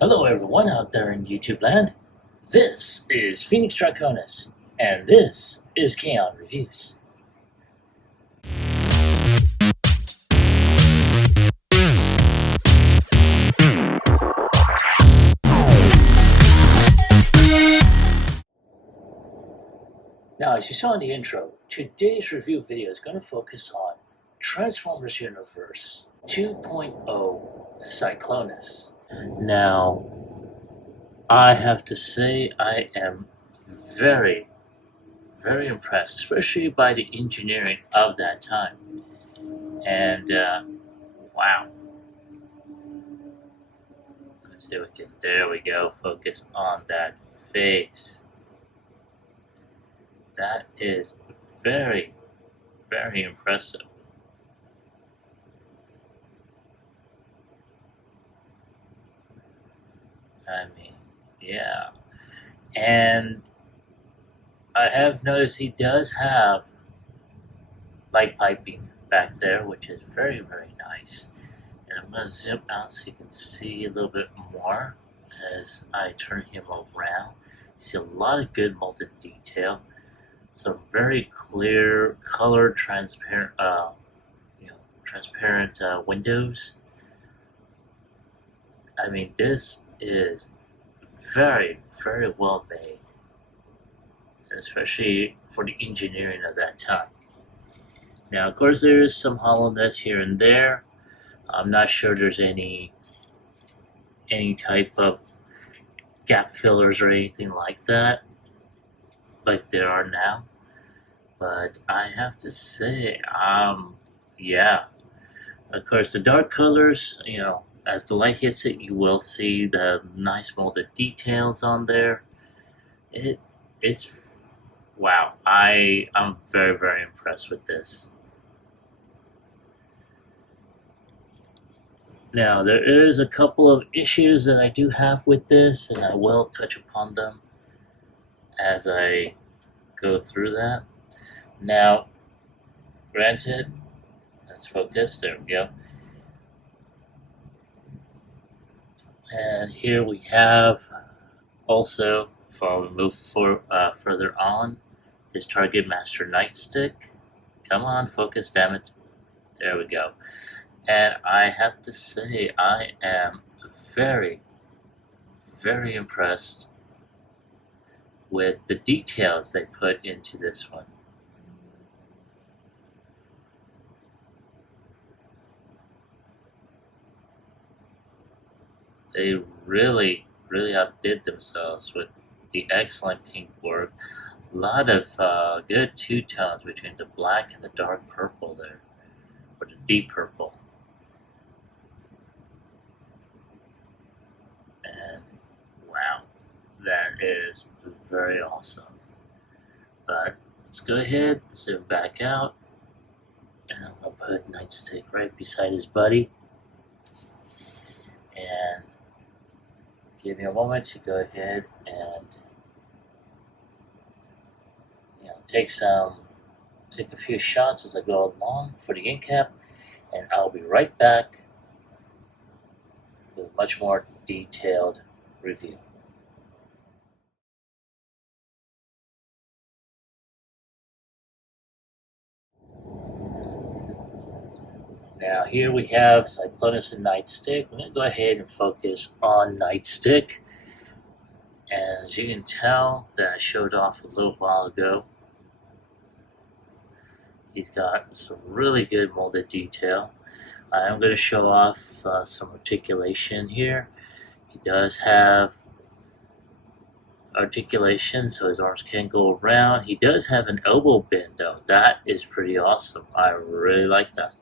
Hello everyone out there in YouTube land. This is Phoenix Cyclonus, and this is Kaon Reviews. Now, as you saw in the intro, today's review video is going to focus on Transformers Universe 2.0 Cyclonus. Now, I have to say I am very, very impressed, especially by the engineering of that time. And wow. Let's see if we can, there we go, focus on that face. That is very, very impressive. I mean, yeah. And I have noticed he does have light piping back there, which is very, very nice. And I'm going to zoom out so you can see a little bit more as I turn him around. You see a lot of good molded detail. Some very clear, color, transparent, transparent windows. I mean, this is very, very well made, especially for the engineering of that time. Now, of course, there is some hollowness here and there. I'm not sure there's any type of gap fillers or anything like that, like there are now. But I have to say, yeah. Of course, the dark colors, as the light hits it, you will see the nice molded details on there. It's wow. I'm very, very impressed with this. Now, there is a couple of issues that I do have with this, and I will touch upon them as I go through that. Now, granted, let's focus, there we go. And here we have also, before we move further on, his Target Master Nightstick. Come on, focus, damn it. There we go. And I have to say, I am very, very impressed with the details they put into this one. They really, really outdid themselves with the excellent pink work. A lot of good two-tones between the black and the dark purple there, or the deep purple. And wow, that is very awesome. But let's go ahead, zoom back out, and I'm going to put Nightstick right beside his buddy. And give me a moment to go ahead and take a few shots as I go along for the end cap, and I'll be right back with a much more detailed review. Now here we have Cyclonus and Nightstick. We're going to go ahead and focus on Nightstick. And as you can tell that I showed off a little while ago, he's got some really good molded detail. I'm going to show off some articulation here. He does have articulation, so his arms can go around. He does have an elbow bend, though. That is pretty awesome. I really like that.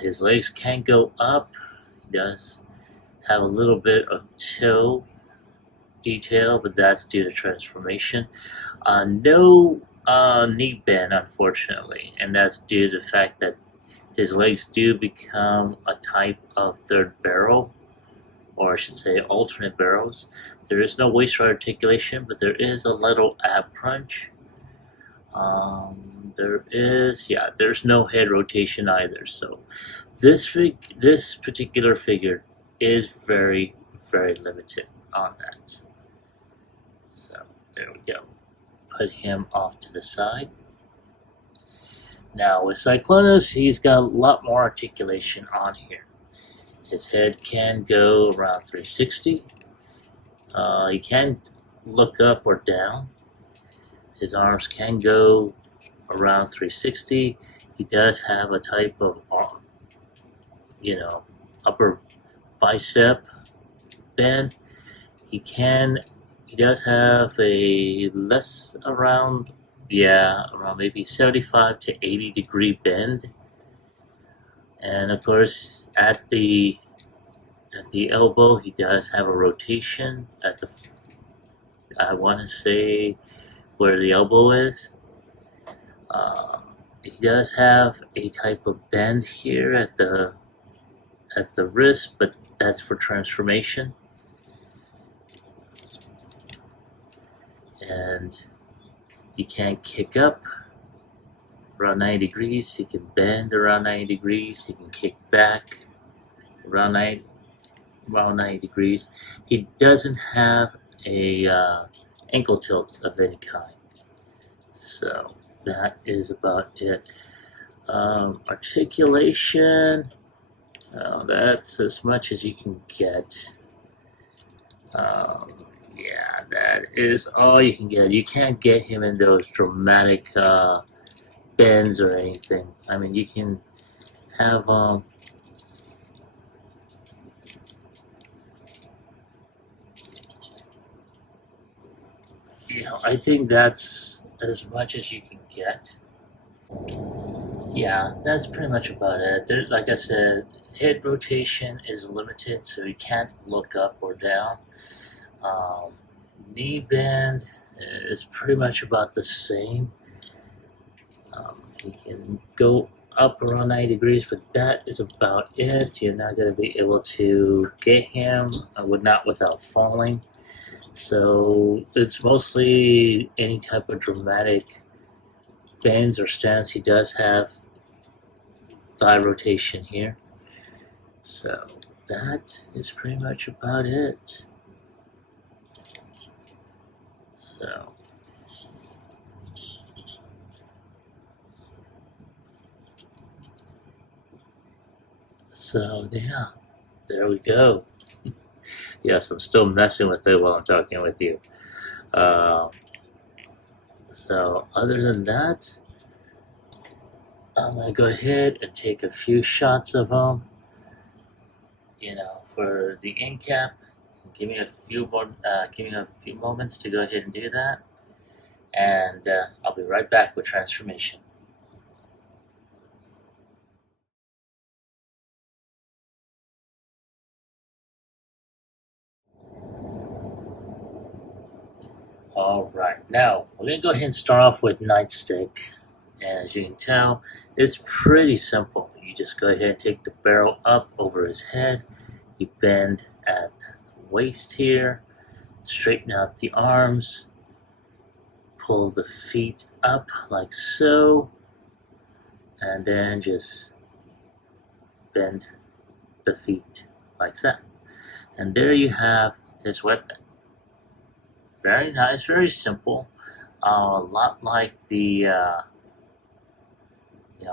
His legs can go up. He does have a little bit of toe detail, but that's due to transformation. No knee bend, unfortunately, and that's due to the fact that his legs do become a type of third barrel, or I should say alternate barrels. There is no waist articulation, but there is a little ab crunch. There's no head rotation either. So this particular figure is very, very limited on that. So there we go. Put him off to the side. Now with Cyclonus, he's got a lot more articulation on here. His head can go around 360. He can look up or down. His arms can go around 360. He does have a type of arm, upper bicep bend. He does have a less around maybe 75 to 80 degree bend. And of course at the elbow he does have a rotation at the, I want to say, where the elbow is. He does have a type of bend here at the wrist, but that's for transformation. And he can kick up around 90 degrees. He can bend around 90 degrees. He can kick back around 90 degrees. He doesn't have a ankle tilt of any kind. So that is about it. Articulation, that's as much as you can get. Yeah, that is all you can get. You can't get him in those dramatic bends or anything. I mean, you can have I think that's as much as you can get. Yeah, that's pretty much about it. Like I said, head rotation is limited, so you can't look up or down. Knee bend is pretty much about the same. He can go up around 90 degrees, but that is about it. You're not going to be able to get him without falling. So it's mostly any type of dramatic bends or stance. He does have thigh rotation here. So that is pretty much about it. So yeah, there we go. Yes, I'm still messing with it while I'm talking with you. So other than that, I'm gonna go ahead and take a few shots of them, for the end cap. Give me a few moments to go ahead and do that, and I'll be right back with transformation. Alright, now we're going to go ahead and start off with Nightstick. As you can tell, it's pretty simple. You just go ahead and take the barrel up over his head. You bend at the waist here, straighten out the arms, pull the feet up like so, and then just bend the feet like that. And there you have his weapon. Very nice, very simple. A lot like the,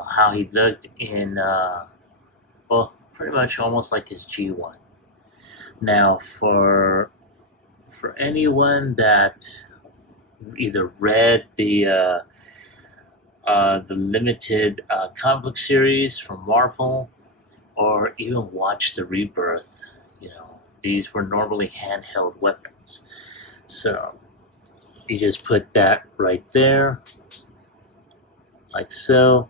how he looked in, pretty much almost like his G1. Now, for anyone that either read the limited comic book series from Marvel, or even watched the Rebirth, these were normally handheld weapons. So you just put that right there, like so,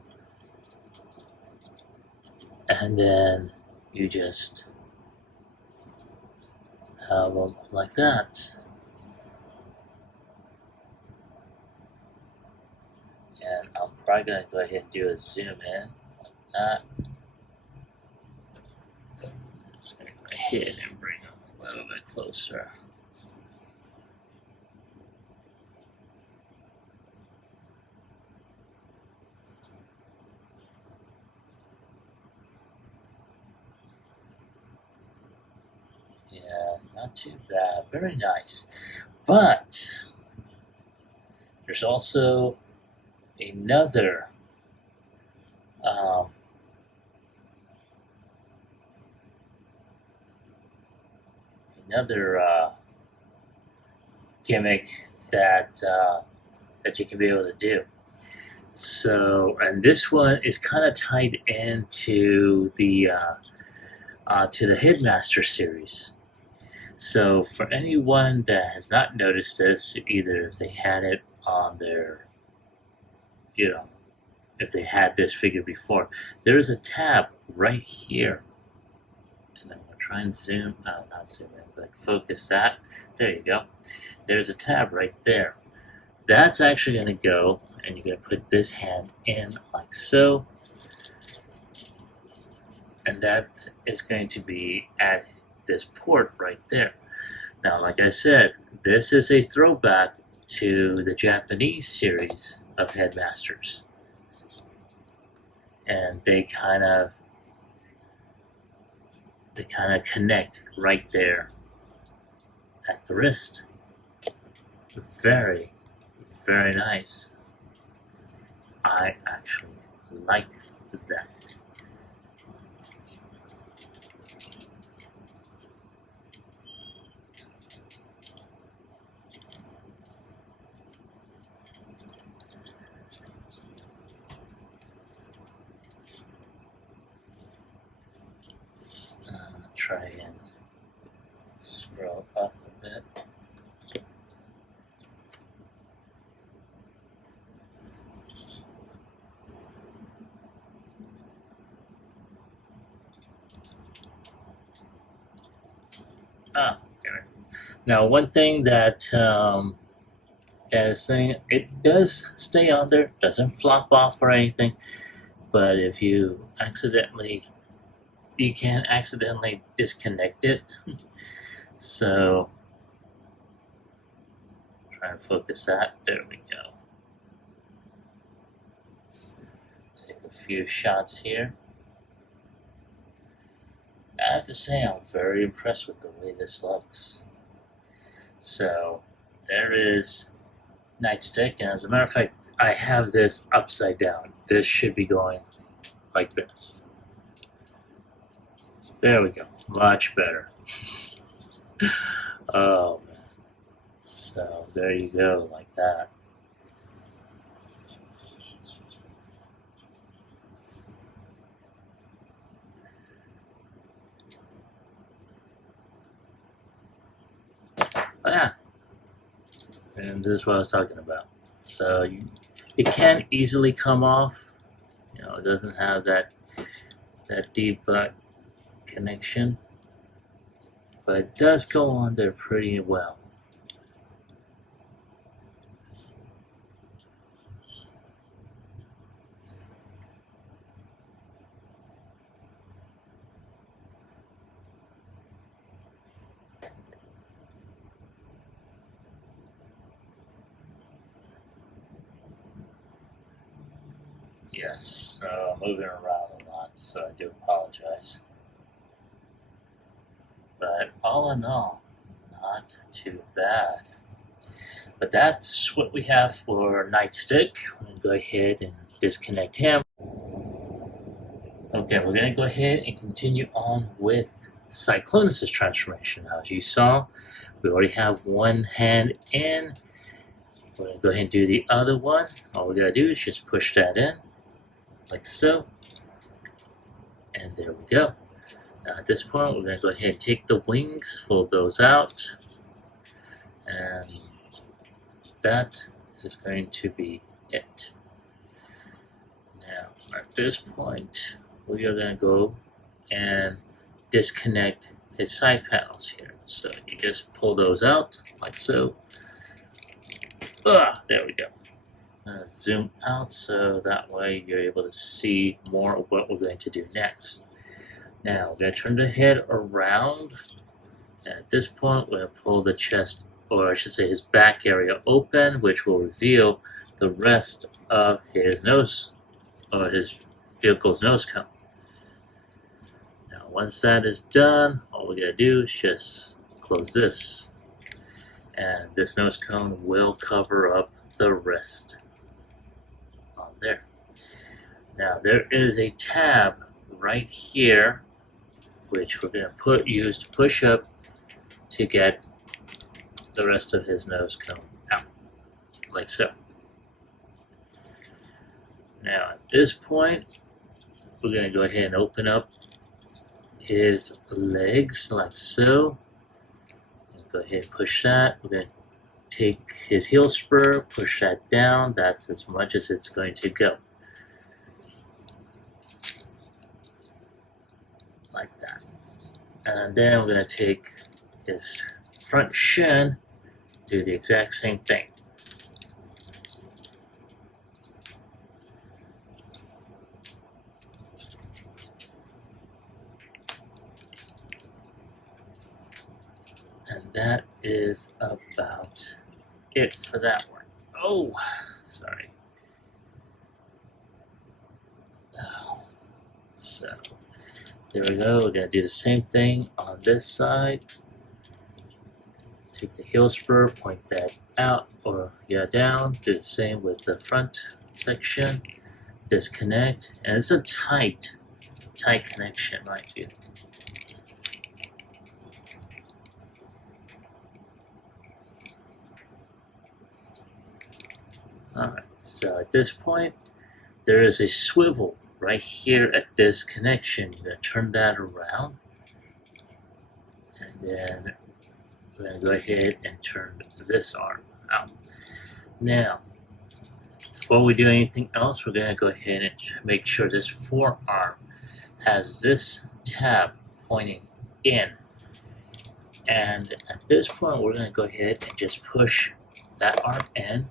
and then you just have them like that. And I'm probably going to go ahead and do a zoom in like that. Just going to go ahead and bring them a little bit closer. Yeah, too bad. Very nice. But there's also another gimmick that that you can be able to do. So, and this one is kind of tied into the to the Headmaster series. So, for anyone that has not noticed this, either if they had it on their, you know, if they had this figure before, there is a tab right here. And I'm going to try and zoom, not zoom in, but focus that. There you go. There's a tab right there. That's actually going to go, and you're going to put this hand in like so. And that is going to be at this port right there. Now, like I said, this is a throwback to the Japanese series of Headmasters. And they kind of connect right there at the wrist. Very, very nice. I actually like that. Try and scroll up a bit. Okay. Now, one thing that it does stay on there, doesn't flop off or anything, but if you can accidentally disconnect it. So try and focus that. There we go. Take a few shots here. I have to say I'm very impressed with the way this looks. So there is Nightstick, and as a matter of fact, I have this upside down. This should be going like this. There we go. Much better. Oh, man. So, there you go, like that. Yeah. And this is what I was talking about. So, it can easily come off. You know, it doesn't have that deep connection, but it does go on there pretty well. Yes, so I'm moving around a lot, so I do apologize. But all in all, not too bad. But that's what we have for Nightstick. I'm going to go ahead and disconnect him. Okay, we're going to go ahead and continue on with Cyclonus' transformation. Now, as you saw, we already have one hand in. We're going to go ahead and do the other one. All we got to do is just push that in, like so. And there we go. Now at this point, we're going to go ahead and take the wings, fold those out, and that is going to be it. Now, at this point, we are going to go and disconnect his side panels here. So you just pull those out, like so. There we go. Zoom out so that way you're able to see more of what we're going to do next. Now, we're going to turn the head around. And at this point, we're going to pull the chest, or I should say his back area open, which will reveal the rest of his nose, or his vehicle's nose cone. Now, once that is done, all we got to do is just close this. And this nose cone will cover up the rest on there. Now there is a tab right here which we're going to use to push up to get the rest of his nose cone out, like so. Now at this point, we're going to go ahead and open up his legs like so. Go ahead and push that. We're going to take his heel spur, push that down. That's as much as it's going to go. Like that. And then we're going to take his front shin, do the exact same thing. And that is about it for that one. Oh, sorry. Oh, so there we go. We're going to do the same thing on this side. Take the heel spur, point that out or down. Do the same with the front section. Disconnect, and it's a tight connection, mind you. Alright, so at this point, there is a swivel right here at this connection. You're going to turn that around, and then we're going to go ahead and turn this arm out. Now, before we do anything else, we're going to go ahead and make sure this forearm has this tab pointing in. And at this point, we're going to go ahead and just push that arm in,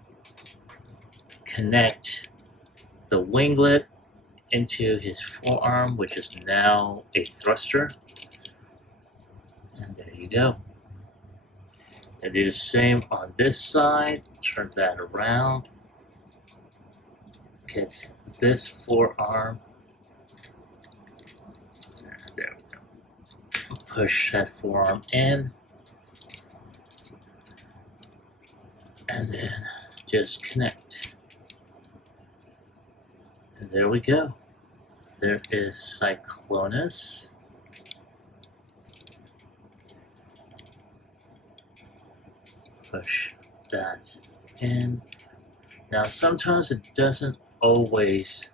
connect the winglet into his forearm, which is now a thruster. And there you go. And do the same on this side. Turn that around. Get this forearm. There we go. Push that forearm in. And then just connect. And there we go. There is Cyclonus. Push that in. Now sometimes it doesn't always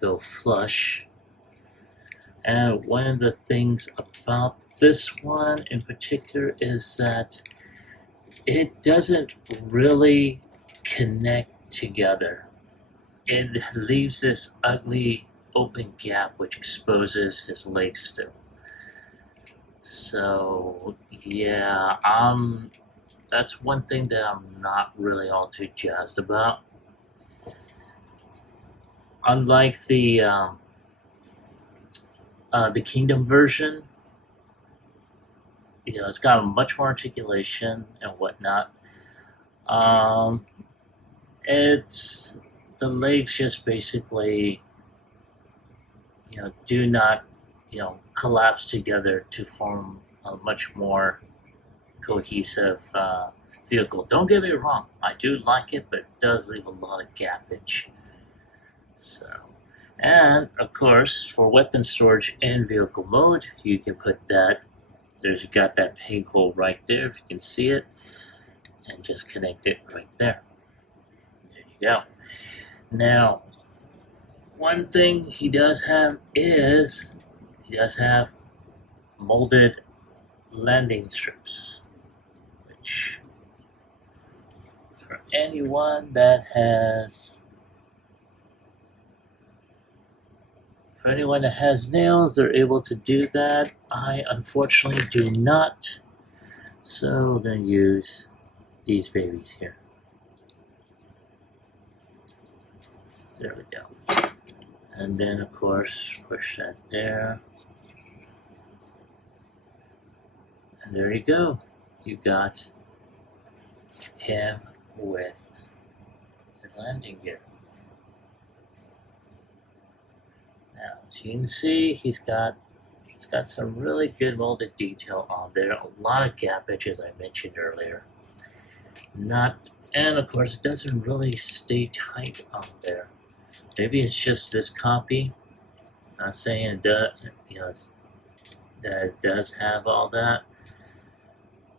go flush. And one of the things about this one in particular is that it doesn't really connect together. It leaves this ugly open gap which exposes his legs still. So yeah, that's one thing that I'm not really all too jazzed about. Unlike the Kingdom version, it's got much more articulation and whatnot. It's the legs just basically, do not, collapse together to form a much more cohesive vehicle. Don't get me wrong, I do like it, but it does leave a lot of gappage. So, and of course, for weapon storage in vehicle mode, you can put that. You got that peg hole right there, if you can see it, and just connect it right there. There you go. Now, one thing he does have is molded landing strips, which for anyone that has nails, they're able to do that. I unfortunately do not, so we're going to use these babies here. There we go. And then of course push that there. And there you go. You got him with his landing gear. Now, as you can see, he's got It's got some really good molded detail on there. A lot of gap edges I mentioned earlier. And of course it doesn't really stay tight on there. Maybe it's just this copy. Not saying it does, that it does have all that,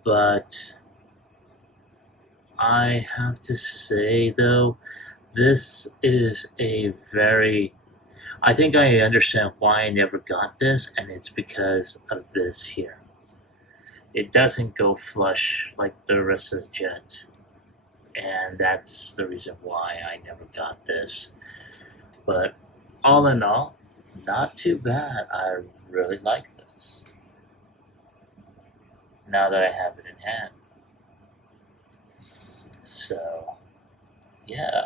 but I have to say though, this is a very, I think I understand why I never got this, and it's because of this here. It doesn't go flush like the rest of the jet, and that's the reason why I never got this. But all in all, not too bad. I really like this now that I have it in hand. So, yeah.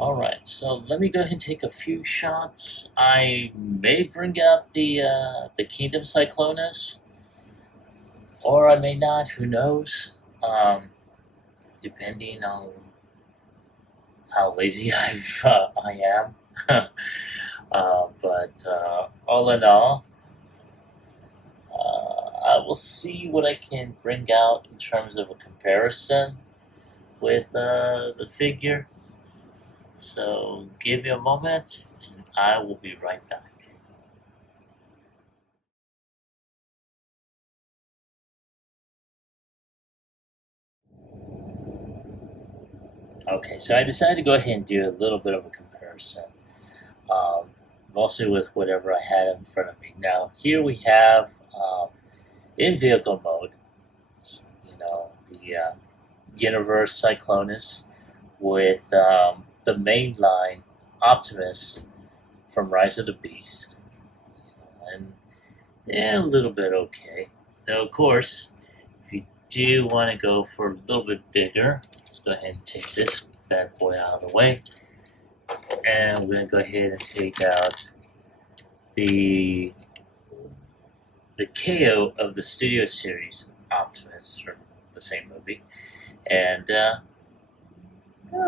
Alright, so let me go ahead and take a few shots. I may bring out the Kingdom Cyclonus, or I may not, who knows, depending on how lazy I am. But all in all, I will see what I can bring out in terms of a comparison with the figure. So give me a moment and I will be right back. Okay, so I decided to go ahead and do a little bit of a comparison, mostly with whatever I had in front of me. Now here we have in vehicle mode, the Universe Cyclonus with the mainline Optimus from Rise of the Beast, and they're a little bit okay. Though, of course, if you do want to go for a little bit bigger, let's go ahead and take this bad boy out of the way, and we're going to go ahead and take out the Kaon of the Studio Series Optimus from the same movie, and they're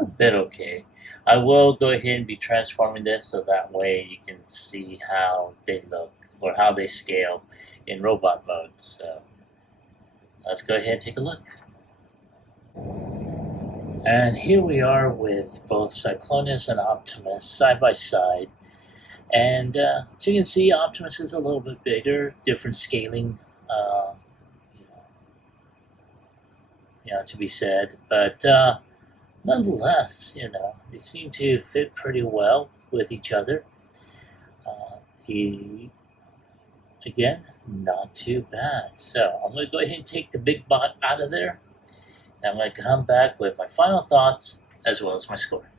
a bit okay. I will go ahead and be transforming this so that way you can see how they look or how they scale in robot mode. So let's go ahead and take a look. And here we are with both Cyclonus and Optimus side by side. And as you can see, Optimus is a little bit bigger, different scaling, to be said. But nonetheless, they seem to fit pretty well with each other. Again, not too bad. So I'm going to go ahead and take the big bot out of there. And I'm going to come back with my final thoughts as well as my score.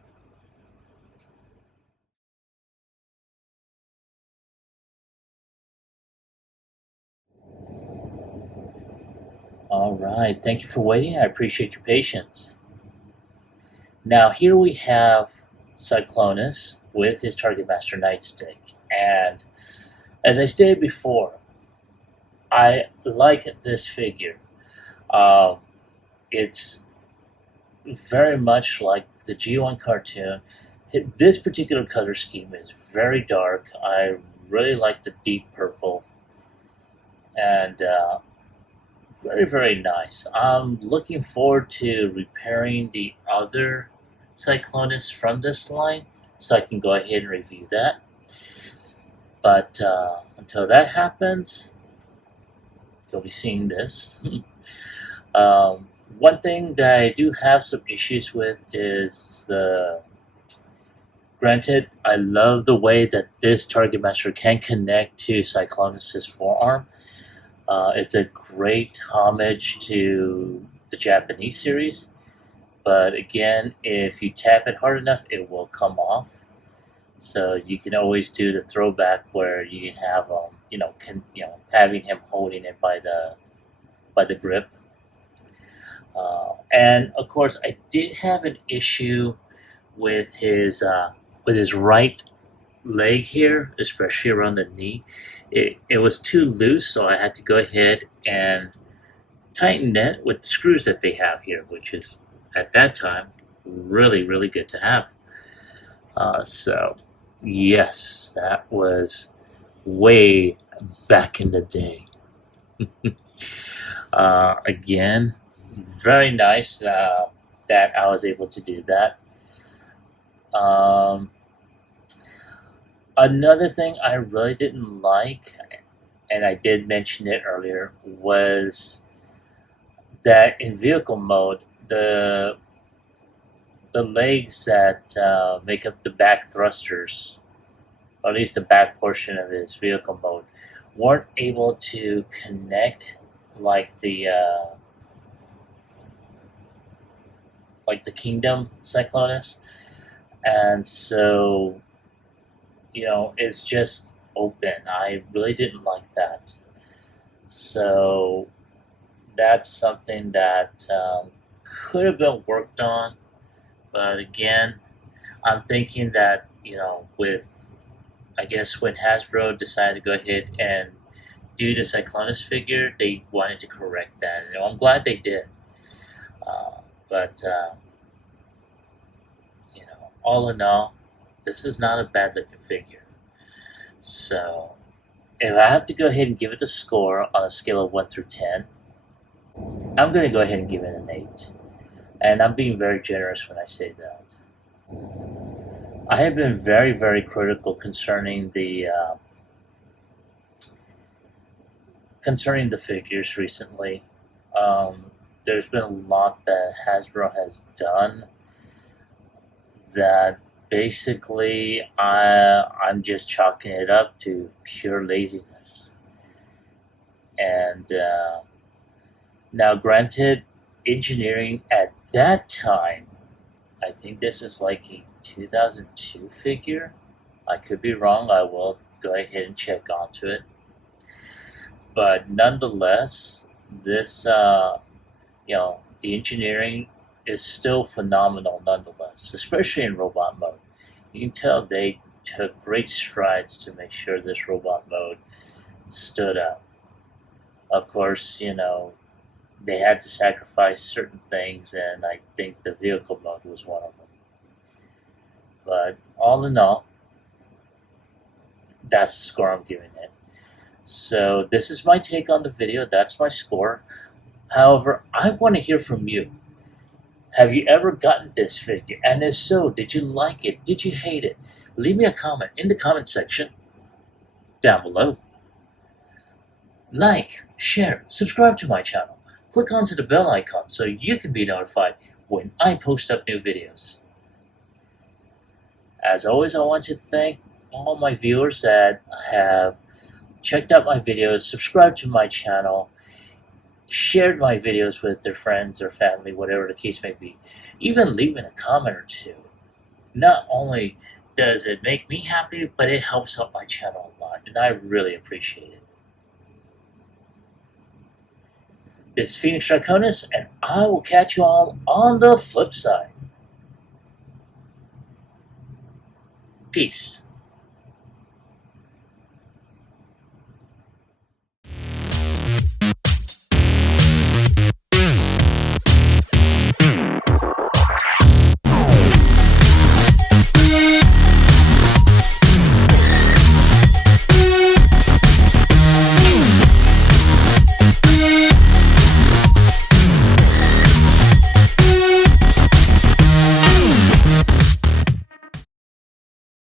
All right, thank you for waiting. I appreciate your patience. Now here we have Cyclonus with his Target Master Nightstick, and as I stated before, I like this figure. It's very much like the G1 cartoon. This particular color scheme is very dark. I really like the deep purple, and very, very nice. I'm looking forward to repairing the other Cyclonus from this line, so I can go ahead and review that. But until that happens, you'll be seeing this. One thing that I do have some issues with is granted, I love the way that this Target Master can connect to Cyclonus' forearm. It's a great homage to the Japanese series, but again, if you tap it hard enough, it will come off. So you can always do the throwback where you can have having him holding it by the grip. And of course, I did have an issue with his right leg here, especially around the knee. It was too loose, so I had to go ahead and tighten it with the screws that they have here, which is at that time really, really good to have. So yes, that was way back in the day. Again, very nice that I was able to do that. Um, Another thing I really didn't like, and I did mention it earlier, was that in vehicle mode, the legs that make up the back thrusters, or at least the back portion of his vehicle mode, weren't able to connect like the Kingdom Cyclonus, and so it's just open. I really didn't like that. So that's something that could have been worked on. But again, I'm thinking that, with, I guess, when Hasbro decided to go ahead and do the Cyclonus figure, they wanted to correct that. And I'm glad they did. But all in all, this is not a bad looking figure. So, if I have to go ahead and give it a score on a scale of 1 through 10, I'm going to go ahead and give it an 8. And I'm being very generous when I say that. I have been very, very critical concerning the figures recently. There's been a lot that Hasbro has done that basically I'm just chalking it up to pure laziness. And now, granted, engineering at that time, I think this is like a 2002 figure. I could be wrong. I will go ahead and check onto it. But nonetheless, this, the engineering is still phenomenal nonetheless, especially in robot mode. You can tell they took great strides to make sure this robot mode stood out. Of course, they had to sacrifice certain things, and I think the vehicle mode was one of them. But all in all, that's the score I'm giving it. So this is my take on the video. That's my score. However, I want to hear from you. Have you ever gotten this figure? And if so, did you like it? Did you hate it? Leave me a comment in the comment section down below. Like, share, subscribe to my channel. Click onto the bell icon so you can be notified when I post up new videos. As always, I want to thank all my viewers that have checked out my videos, subscribed to my channel, shared my videos with their friends or family, whatever the case may be, even leaving a comment or two. Not only does it make me happy, but it helps out my channel a lot, and I really appreciate it. This is Phoenix Cyclonus, and I will catch you all on the flip side. Peace.